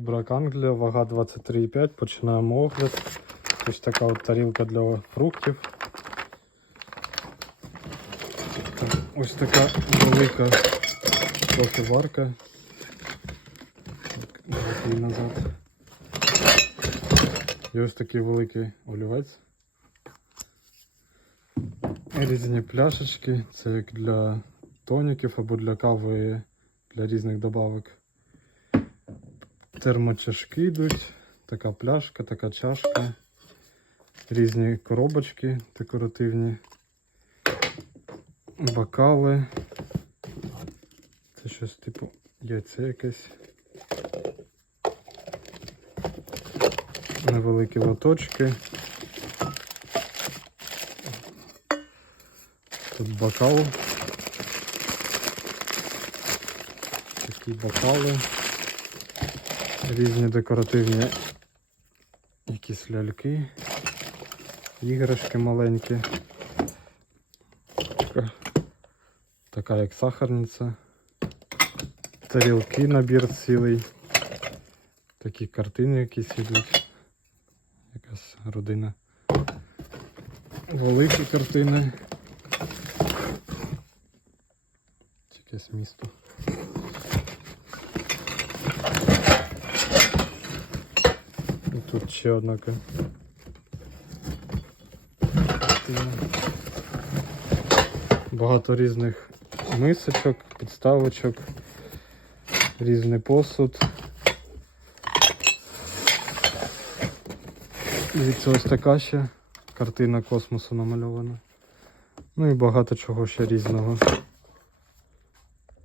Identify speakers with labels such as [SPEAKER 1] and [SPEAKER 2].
[SPEAKER 1] Брак Англія, вага 23,5, починаємо огляд. Ось така от тарілка для фруктів. Ось така велика кофеварка. Такий назад. І ось такий великий олівець. Різні пляшечки, це як для тоніків або для кави для різних добавок. Термочашки йдуть, така пляшка, така чашка, різні коробочки декоративні, бокали. Це щось типу яйце якесь. Невеликі лоточки. Тут бокал. Такі бокали. Різні декоративні якісь ляльки, іграшки маленькі. Така, така як сахарниця. Тарілки набір цілий. Такі картини якісь йдуть. Якась родина. Великі картини. Якесь місто. Тут ще одна картина. Багато різних мисочок, підставочок, різний посуд. Дивіться, ось така ще картина космосу намальована. Ну і багато чого ще різного.